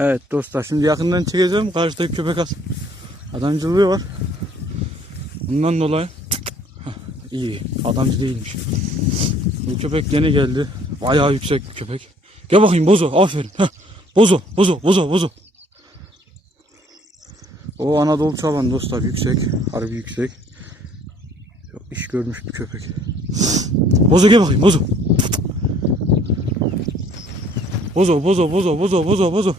Evet dostlar şimdi yakından çekeceğim. Karşıda bir köpek as. Adamcılığı var. Bundan dolayı Hah, iyi. Adamcı değilmiş. Bu köpek yeni geldi. Bayağı yüksek bir köpek. Gel bakayım bozo. Aferin. Heh. Bozo. Bozo. Bozo. Bozo. O Anadolu çoban dostlar yüksek. Harbi yüksek. Çok iş görmüş bir köpek. Bozo gel bakayım bozo. Bozo bozo bozo bozo bozo bozo.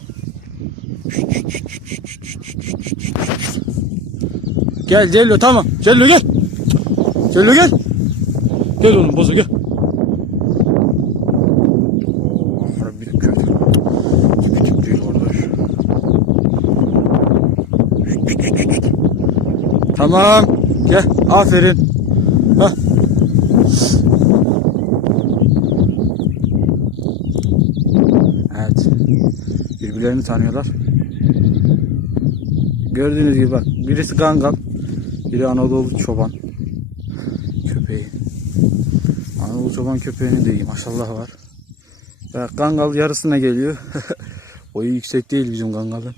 Gel Cello tamam. Cello gel. Cello gel. Gel oğlum bozo gel. Tamam. Gel. Aferin. Hah. Evet. Birbirlerini tanıyorlar. Gördüğünüz gibi bak. Birisi Gangal. Biri Anadolu çoban. Köpeği. Anadolu çoban köpeğinin de maşallah var. Bak Gangal yarısına geliyor. Boyu yüksek değil bizim Gangal'ın.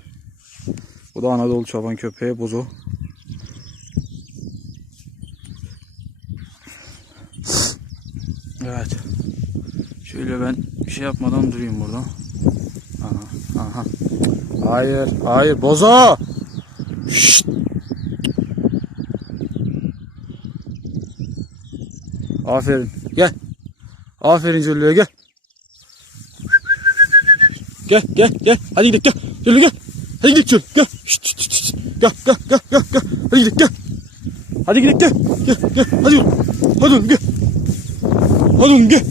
Bu da Anadolu çoban köpeği Bozo. Evet. Şöyle ben bir şey yapmadan durayım burada. Aha, aha. Hayır, hayır. Bozo! Aferin. Gel. Aferin Cüllü'ye gel. Gel gel gel. Hadi gidelim gel. Cüllü gel. Hadi gidelim Cüllü gel. Şşt, şşt, şşt. Gel gel gel gel gel. Hadi gidelim gel. Hadi gidelim gel. Gel gel. Hadi oğlum. Hadi oğlum gel. Hadi oğlum gel.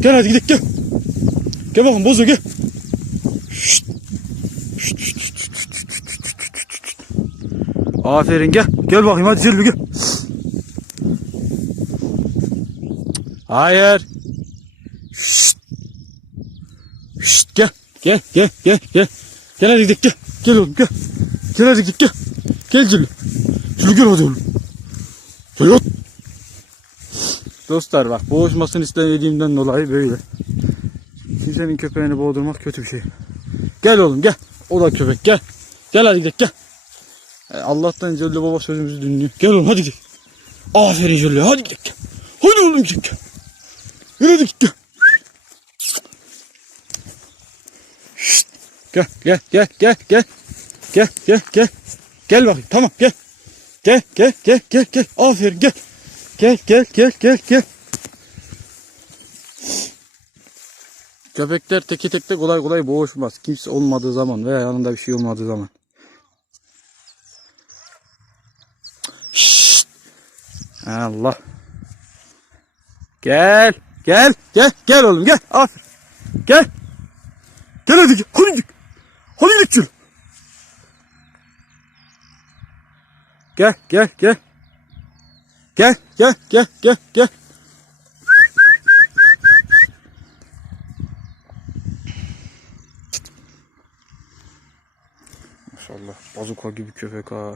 Gel hadi gidelim gel. Gel bakalım bozu gel. Şşt. Şşt, şşt, şşt, şşt, şşt, şt, şt, şt. Aferin gel. Gel bakayım hadi Cüllü gel. Hayır. Şşt. Şşt gel. Gel gel gel gel. Gel hadi gidelim gel. Gel oğlum gel. Gel hadi git gel. Gel Celil. Celil gel hadi oğlum. Gel hadi. Dostlar bak boğuşmasını istemediğimden dolayı böyle. Kimsenin köpeğini boğdurmak kötü bir şey. Gel oğlum gel. O da köpek gel. Gel hadi gidelim gel. E, Allah'tan Celle Baba sözümüzü dinliyor. Gel oğlum hadi gidelim. Aferin Celle hadi gidelim gel. Hadi oğlum gidelim gel. Gel. Şşt. Gel gel gel gel gel. Gel gel gel. Gel bakayım tamam gel. Gel gel gel gel gel. Aferin gel. Gel gel gel gel gel. Köpekler teke tekte kolay kolay boğuşmaz. Kimse olmadığı zaman veya yanında bir şey olmadığı zaman. Allah. Gel. Gel. Gel. Gel oğlum gel. Aferin. Gel. Gel hadi gel. Hadi gel. Hadi gel. Gel gel gel. Gel gel gel gel gel. Maşallah bazuka gibi köpek ha.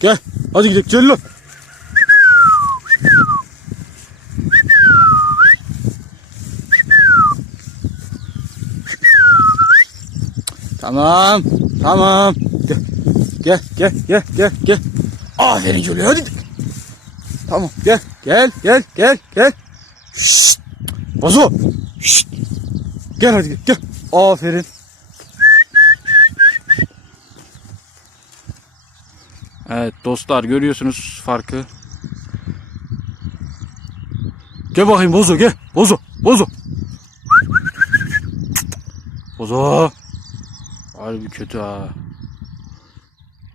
Gel hadi gidelim Cello. Tamam tamam. Gel gel gel gel gel gel. Aferin Cello hadi. Tamam gel gel gel gel gel. Şşt. Bazo. Şşt. Gel hadi gel. Aferin. Evet dostlar görüyorsunuz farkı. Gel bakayım Bozo gel. Bozo. Bozo. Bozo. Harbi kötü ha.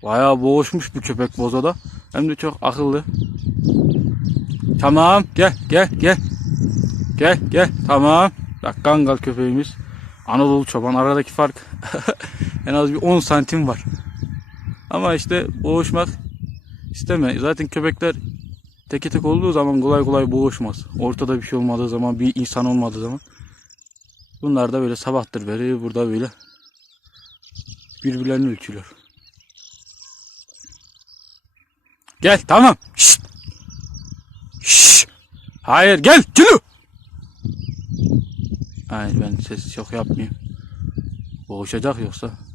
Bayağı boğuşmuş bu köpek Bozo'da. Hem de çok akıllı. Tamam gel gel gel. Gel gel tamam. Bak Kangal köpeğimiz. Anadolu çoban aradaki fark en az bir 10 santim var. Ama işte boğuşmak isteme. Zaten köpekler teke tek olduğu zaman kolay kolay boğuşmaz. Ortada bir şey olmadığı zaman, bir insan olmadığı zaman. Bunlar da böyle sabahtır beri burada böyle birbirlerini ölçüyor. Gel tamam. Şşt. Şşt. Hayır gel Cülü. Hayır ben ses çok yapmayayım. Boğuşacak yoksa.